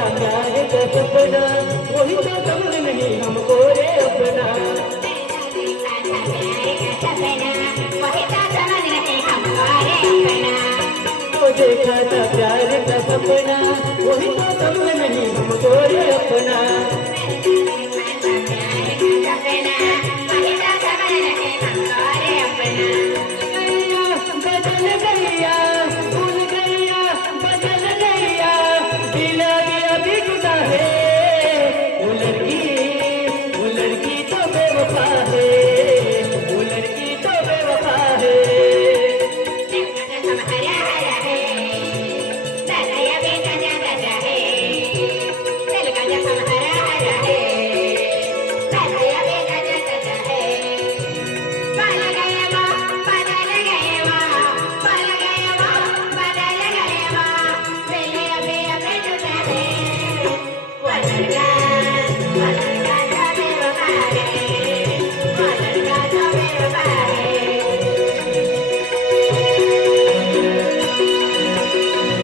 था प्यार का सपना, वही तो समझ नहीं हमको रे अपना। तो देखा था प्यार का सपना, वही तो समझ नहीं हमको रे अपना। बदल गैया भूल गैया, बदल गैया दिल अभी जुदा है। वो लड़की तो बेवफा है, वो लड़की तो बेवफा है। Yeah.